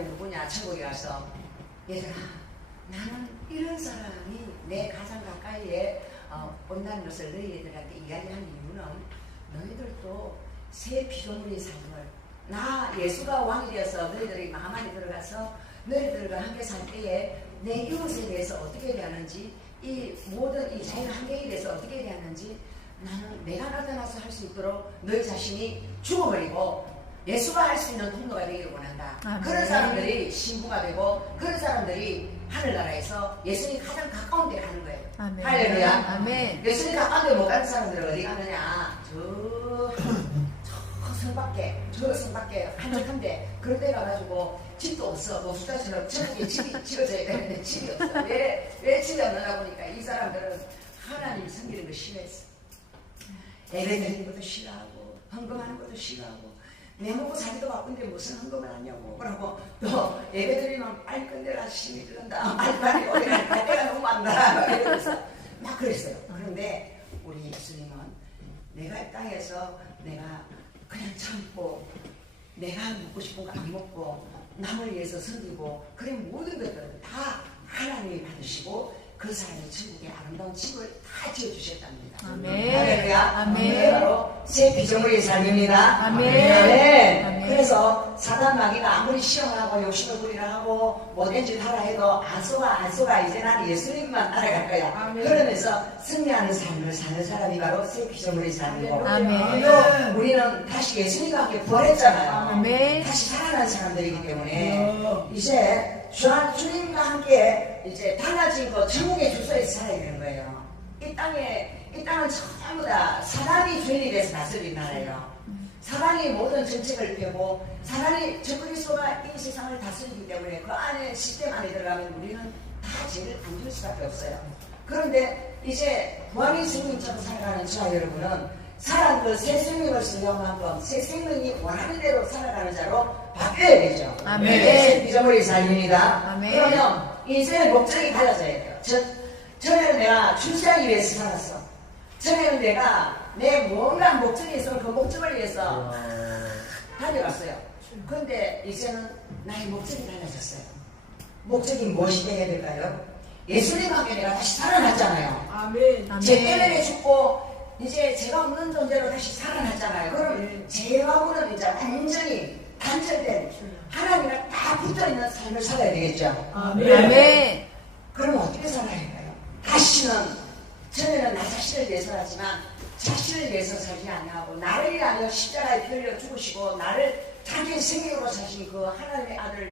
사람이 누구냐 천국에 가서. 얘들아 나는 이런 사람이 내 가장 가까이에 어, 온다는 것을 너희들한테 이야기하는 이유는 너희들도 새 피조물의 삶을 나 예수가 왕이 되어서 너희들이 마음 안에 들어가서 너희들과 함께 살 때에 내 이웃에 대해서 어떻게 대하는지 이 모든 이 자연 환경에 대해서 어떻게 대하는지 나는 내가 나타나서 할 수 있도록 너희 자신이 죽어버리고 예수가 할 수 있는 통로가 되기를 원한다. 아멘. 그런 사람들이 신부가 되고 그런 사람들이 하늘나라에서 예수님 가장 가까운 데를 하는 거예요. 아멘. 할렐루야. 아멘. 예수님 가까운 데못 가는 사람들은 어디 가느냐? 저, 저 성밖에, 저 성밖에 한적한데 그런 데 가가지고 집도 없어. 노숙자처럼 저렇게 집이 지어져야 되는데 집이 없어. 왜, 왜 집이 없느냐 보니까 이 사람들은 하나님 섬기는 거 싫어했어. 예배 드리는 것도 싫어하고 헌금하는 것도 싫어하고 내 먹고 자기도 바쁜데 무슨 헌금을 하냐고. 그러고 또 예배 드리면 빨리 끝내라 힘이 들는다. 빨리 빨리 때가 너무 많다 막 이러면서 막 그랬어요. 그런데 우리 예수님은 내가 이 땅에서 내가 그냥 참고 내가 먹고 싶은 거 안 먹고 남을 위해서 섬기고 그런 모든 것들을 다 하나님이 받으시고 그 사람이 천국의 아름다운 집을 다 지어주셨답니다. 아멘. 아멘. 바로 새 피조물의 삶입니다. 아멘. 아멘. 아멘. 그래서 사단 마귀가 아무리 시험하고 욕심을 부리라 하고 못된 짓 하라 해도 안 속아 안 속아 이제 나는 예수님만 따라갈 거야. 아멘. 그러면서 승리하는 삶을 사는 사람이 바로 새 피조물의 삶이고 아멘. 또 우리는 다시 예수님과 함께 부활했잖아요. 아멘. 다시 살아난 사람들이기 때문에 이제 주, 주님과 함께 이제 달라진 그 천국의 주소에서 살아야 되는 거예요. 이 땅에 이 땅은 전부 다 사단이 주인이 돼서 다스린 나라예요. 사단이 모든 정책을 펴고 사단이 저 그리스도가 이 세상을 다스리기 때문에 그 안에 시스템 안에 들어가면 우리는 다 죄를 안줄 수밖에 없어요. 그런데 이제 부활의 주님처럼 살아가는 저와 여러분은 살아 그새 생명을 수용한 만큼 새 생명이 원하는 대로 살아가는 자로 바뀌어야 되죠. 아멘. 네, 비전물의 삶입니다. 아멘. 그러면 인생의 목적이 달라져야 돼요. 저, 전에는 내가 출세하기 위해서 살았어. 전에는 내가 내 뭔가 목적이 있으면 그 목적을 위해서 달려갔어요. 그런데 이제는 나의 목적이 달라졌어요. 목적이 무엇이 되어야 될까요? 예수님 함께 내가 다시 살아났잖아요. 아멘. 아멘. 제 때문에 죽고 이제 제가 없는 존재로 다시 살아났잖아요. 그럼 제하고는 이제 완전히 단절된 하나님과 다 붙어있는 삶을 살아야 되겠죠. 아멘. 아멘. 그럼 어떻게 살아야 할까요? 다시는 전에는 나 자신을 위해서 하지만 자신을 위해서 살지 아니하고 나를 위하여 십자가에 피 흘려 죽으시고 나를 자기 생명으로 사신 그 하나님의 아들